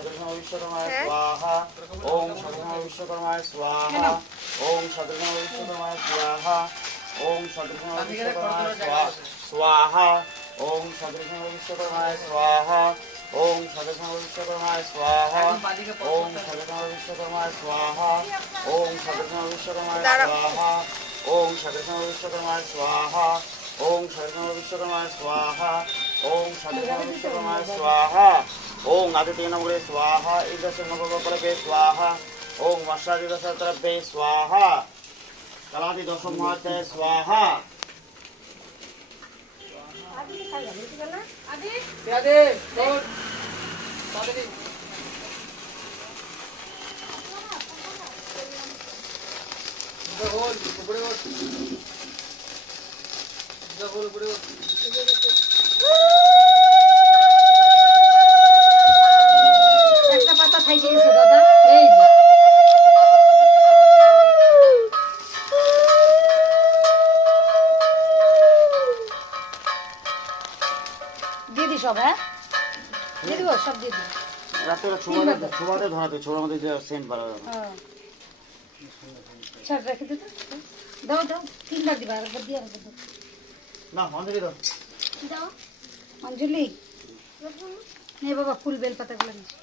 সদৃশং বিশ্বকর্মায় স্বাহা ওম সদৃশং বিশ্বকর্মায় স্বাহা ওম সদৃশং বিশ্বকর্মায় স্বাহা ওম সদৃশং বিশ্বকর্মায় স্বাহা ওম সদৃশং বিশ্বকর্মায় স্বাহা ওম সদৃশং বিশ্বকর্মায় স্বাহা ওম সদৃশং বিশ্বকর্মায় স্বাহা ওম সদৃশং বিশ্বকর্মায় স্বাহা ওম সদৃশং বিশ্বকর্মায় স্বাহা ওম সদৃশং বিশ্বকর্মায় স্বাহা ওম সদৃশং বিশ্বকর্মায় স্বাহা ওম আদিত্য নমরে স্বাহা ইদস্য নবকলকে স্বাহা ওম মশাদিদশতরবে স্বাহা কালাদি দশম মহাতে স্বাহা আদি খাই যাবে ঠিক না আদি দে তোর তাড়াতাড়ি গোল উপরে ওঠ গোল উপরে ওঠ একটা পাতা খাই গেছে দাদা এই যে দিদি সব হ্যাঁ দিদি সব দিদি রাতে ছোবাতে ধরাতে ছোড়ার মধ্যে সেন্ট বার হবে ছাড় রেখে দে দাও দাও তিনবার দিবা একবার দিয়ে একবার দাও না অঞ্জলি দাও দাও অঞ্জলি নে বাবা ফুল বেল পাতাগুলো নিয়ে